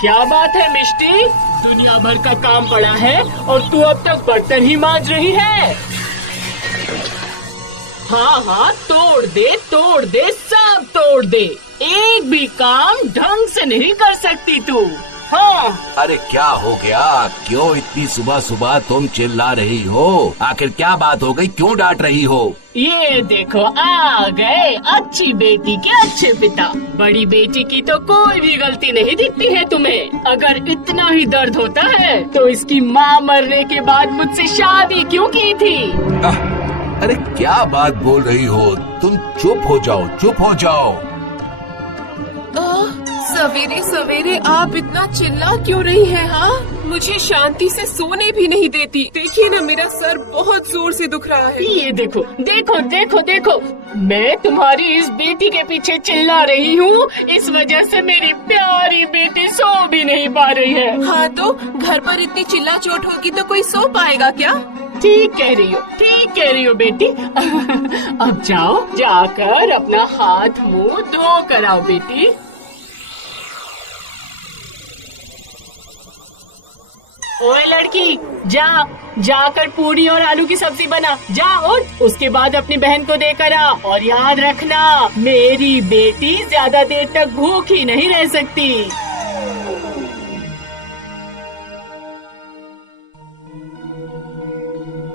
क्या बात है मिष्टी, दुनिया भर का काम पड़ा है और तू अब तक बर्तन ही मांज रही है। हाँ हाँ, तोड़ दे सब तोड़ दे, एक भी काम ढंग से नहीं कर सकती तू। हाँ। अरे क्या हो गया, क्यों इतनी सुबह सुबह तुम चिल्ला रही हो? आखिर क्या बात हो गई, क्यों डांट रही हो? ये देखो आ गए अच्छी बेटी के अच्छे पिता। बड़ी बेटी की तो कोई भी गलती नहीं दिखती है तुम्हें। अगर इतना ही दर्द होता है तो इसकी माँ मरने के बाद मुझसे शादी क्यों की थी? अरे क्या बात बोल रही हो तुम? चुप हो जाओ, चुप हो जाओ। सवेरे सवेरे आप इतना चिल्ला क्यों रही हैं? हाँ, मुझे शांति से सोने भी नहीं देती। देखिए ना, मेरा सर बहुत जोर से दुख रहा है। ये देखो देखो देखो देखो, मैं तुम्हारी इस बेटी के पीछे चिल्ला रही हूँ, इस वजह से मेरी प्यारी बेटी सो भी नहीं पा रही है। हाँ तो घर पर इतनी चिल्ला चोट होगी तो कोई सो पाएगा क्या? ठीक कह रही हो बेटी। अब जाओ, जाकर अपना हाथ मुंह धो कर आओ बेटी। ओए लड़की, जाकर पूरी और आलू की सब्जी बना। जा उठ, उसके बाद अपनी बहन को देकर आ। और याद रखना, मेरी बेटी ज्यादा देर तक भूखी नहीं रह सकती।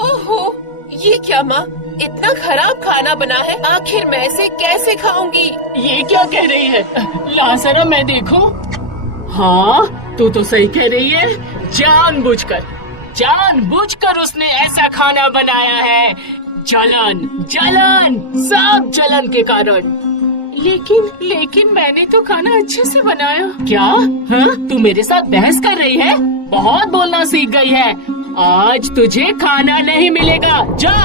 ओहो, ये क्या माँ, इतना खराब खाना बना है, आखिर मैं इसे कैसे खाऊंगी? ये क्या कह रही है? ला जरा मैं देखूं। हाँ, तू तो सही कह रही है। जानबूझकर उसने ऐसा खाना बनाया है। जलन, सब जलन के कारण। लेकिन मैंने तो खाना अच्छे से बनाया। क्या? हाँ, तू मेरे साथ बहस कर रही है? बहुत बोलना सीख गई है। आज तुझे खाना नहीं मिलेगा। जा,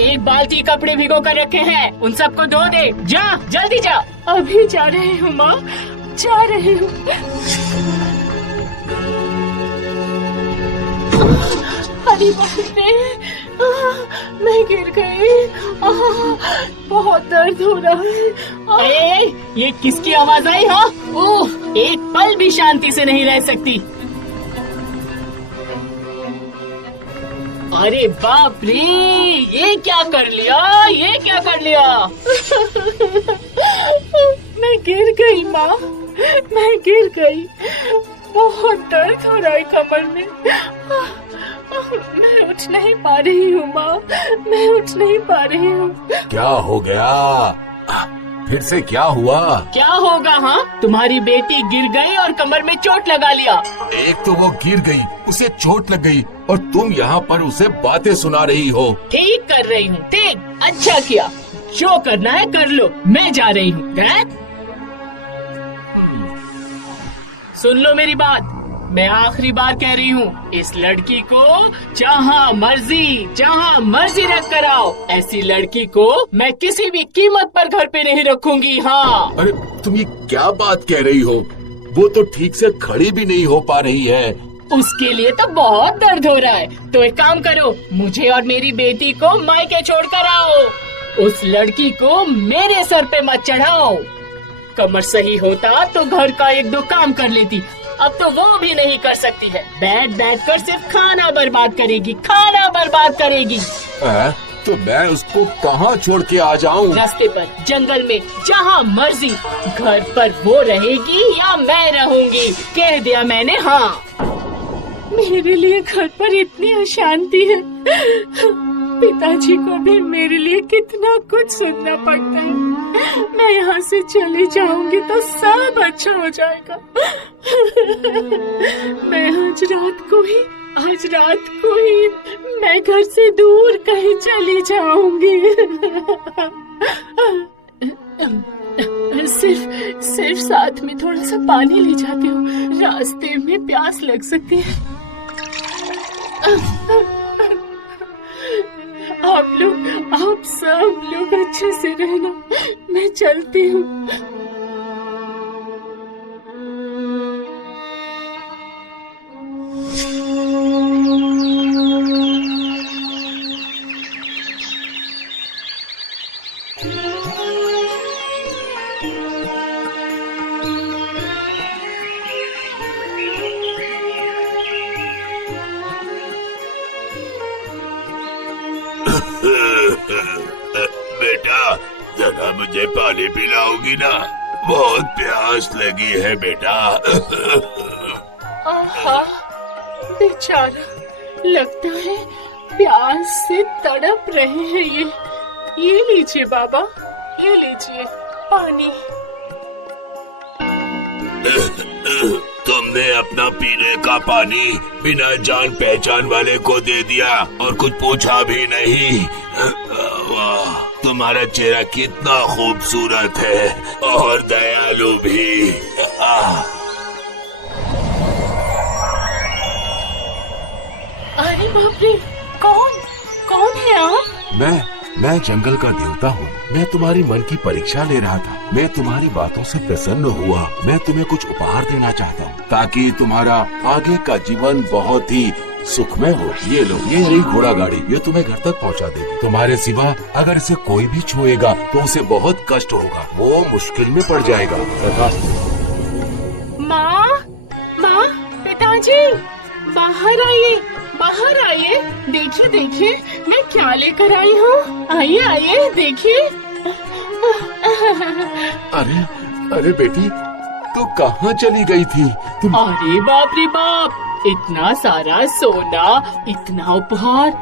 एक बाल्टी कपड़े भिगो कर रखे हैं, उन सबको धो दे। जा, जल्दी जा। अभी जा रही हूँ माँ, जा रही हूँ। अरे बाप रे, मैं गिर गई। बहुत दर्द हो रहा है। ये किसकी आवाज आई? हाँ, ओह, एक पल भी शांति से नहीं रह सकती। अरे बाप रे, ये क्या कर लिया? मैं गिर गई माँ, मैं गिर गई। बहुत दर्द हो रहा है कमर में। मैं उठ नहीं पा रही हूँ माँ, मैं उठ नहीं पा रही हूँ। क्या हो गया? फिर से क्या हुआ? क्या होगा? हाँ, तुम्हारी बेटी गिर गई और कमर में चोट लगा लिया। एक तो वो गिर गई, उसे चोट लग गई, और तुम यहाँ पर उसे बातें सुना रही हो। ठीक कर रही हूँ, ठीक, अच्छा किया। जो करना है कर लो, मैं जा रही हूँ। सुन लो मेरी बात, मैं आखिरी बार कह रही हूँ, इस लड़की को जहाँ मर्जी रख कर आओ। ऐसी लड़की को मैं किसी भी कीमत पर घर पे नहीं रखूंगी। हाँ। अरे तुम ये क्या बात कह रही हो? वो तो ठीक से खड़ी भी नहीं हो पा रही है। उसके लिए तो बहुत दर्द हो रहा है। तो एक काम करो, मुझे और मेरी बेटी को मायके छोड़ कर आओ। उस लड़की को मेरे सर पे मत चढ़ाओ। कमर सही होता तो घर का एक दो काम कर लेती, अब तो वो भी नहीं कर सकती है। बैठ कर सिर्फ खाना बर्बाद करेगी। तो मैं उसको कहाँ छोड़ के आ जाऊँ? रास्ते पर, जंगल में, जहाँ मर्जी। घर पर वो रहेगी या मैं रहूंगी, कह दिया मैंने। हाँ, मेरे लिए घर पर इतनी अशांति है। पिताजी को भी मेरे लिए कितना कुछ सुनना पड़ता है। मैं यहाँ से चली जाऊंगी तो सब अच्छा हो जाएगा। मैं आज रात को ही मैं घर से दूर कहीं चली जाऊंगी। सिर्फ साथ में थोड़ा सा पानी ले जाती हूँ, रास्ते में प्यास लग सकती है। आप सब लोग अच्छे से रहना, मैं चलती हूँ। पानी पिलाओगी ना? बहुत प्यास लगी है बेटा। आहा, बेचारा, लगता है प्यास से तड़प रहे हैं ये लीजिए बाबा, ये लीजिए पानी। तुमने अपना पीने का पानी बिना जान पहचान वाले को दे दिया और कुछ पूछा भी नहीं। वाह, तुम्हारा चेहरा कितना खूबसूरत है और दयालु भी। अरे बाप रे, कौन है आप? मैं जंगल का देवता हूँ। मैं तुम्हारी मन की परीक्षा ले रहा था। मैं तुम्हारी बातों से प्रसन्न हुआ। मैं तुम्हें कुछ उपहार देना चाहता हूँ ताकि तुम्हारा आगे का जीवन बहुत ही सुखमय हो। ये लो, ये रही घोड़ा गाड़ी, ये तुम्हें घर तक पहुँचा देगी। तुम्हारे सिवा अगर इसे कोई भी छुएगा तो उसे बहुत कष्ट होगा, वो मुश्किल में पड़ जाएगा। माँ, पिताजी, बाहर आइए, देखिए मैं क्या लेकर आई हूँ। आइए देखिए। अरे बेटी, तू कहाँ चली गई थी? तुम अरे बाप रे बाप, इतना सारा सोना, इतना उपहार,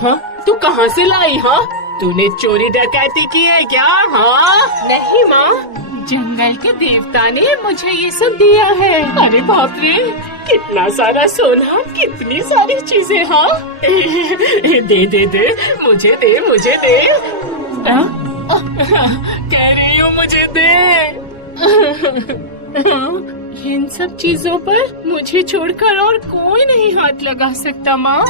हाँ तू कहाँ से लाई? हाँ तूने चोरी डकैती की है क्या? हाँ नहीं माँ, जंगल के देवता ने मुझे ये सब दिया है। अरे बाप रे, कितना सारा सोना, कितनी सारी चीजें। हाँ दे मुझे दे। कह रही हूँ मुझे दे। इन सब चीजों पर मुझे छोड़कर और कोई नहीं हाथ लगा सकता माँ।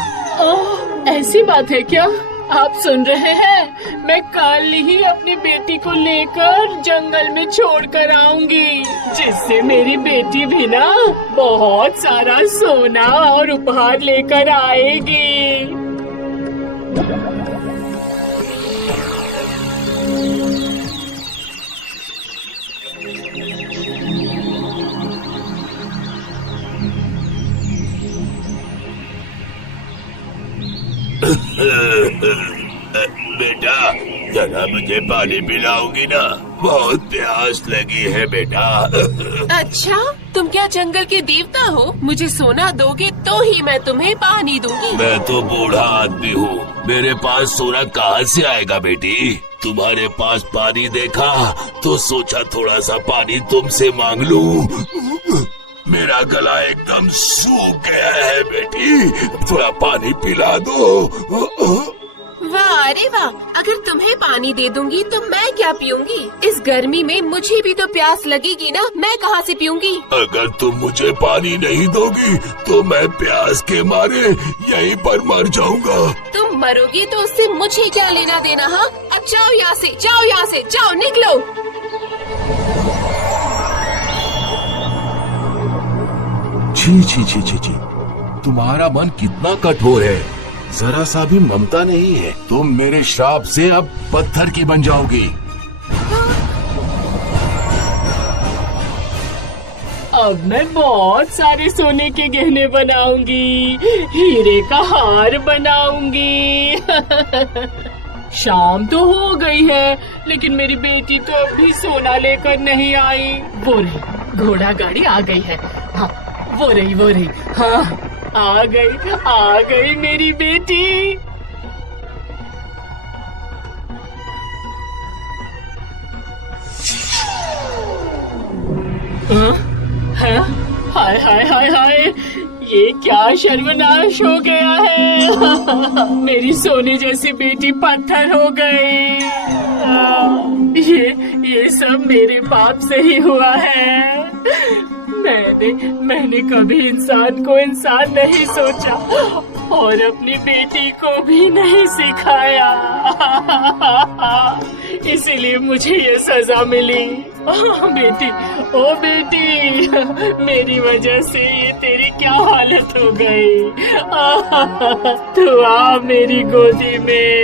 ऐसी बात है क्या? आप सुन रहे हैं, मैं कल ही अपनी बेटी को लेकर जंगल में छोड़कर आऊंगी, जिससे मेरी बेटी भी ना बहुत सारा सोना और उपहार लेकर आएगी। बेटा, जरा मुझे पानी पिलाओगी ना? बहुत प्यास लगी है बेटा। अच्छा, तुम क्या जंगल के देवता हो? मुझे सोना दोगे तो ही मैं तुम्हें पानी दूंगी। मैं तो बूढ़ा आदमी हूँ, मेरे पास सोना कहाँ से आएगा बेटी? तुम्हारे पास पानी देखा तो सोचा थोड़ा सा पानी तुमसे मांग लूं। मेरा गला एकदम सूख गया है बेटी, थोड़ा पानी पिला दो। वाह रे वाह, अगर तुम्हें पानी दे दूंगी तो मैं क्या पीऊंगी? इस गर्मी में मुझे भी तो प्यास लगेगी ना, मैं कहाँ से पीऊंगी? अगर तुम मुझे पानी नहीं दोगी तो मैं प्यास के मारे यहीं पर मर जाऊंगा। तुम मरोगी तो उससे मुझे क्या लेना देना? हाँ, अब जाओ यहाँ से, जाओ निकलो। छी, तुम्हारा मन कितना कठोर है, जरा सा भी ममता नहीं है। तुम मेरे श्राप से अब पत्थर की बन जाओगी। अब मैं बहुत सारे सोने के गहने बनाऊंगी, हीरे का हार बनाऊंगी। शाम तो हो गई है, लेकिन मेरी बेटी तो अभी सोना लेकर नहीं आई। वो रही, घोड़ा गाड़ी आ गई है। हाँ वो रही। हाँ आ गई मेरी बेटी। हाय, ये क्या सर्वनाश हो गया है। मेरी सोने जैसी बेटी पत्थर हो गई। ये सब मेरे पाप से ही हुआ है। मैंने कभी इंसान को इंसान नहीं सोचा और अपनी बेटी को भी नहीं सिखाया, इसीलिए मुझे ये सजा मिली। बेटी, ओ बेटी, मेरी वजह से ये तेरी क्या हालत हो गई। तू आ मेरी गोदी में।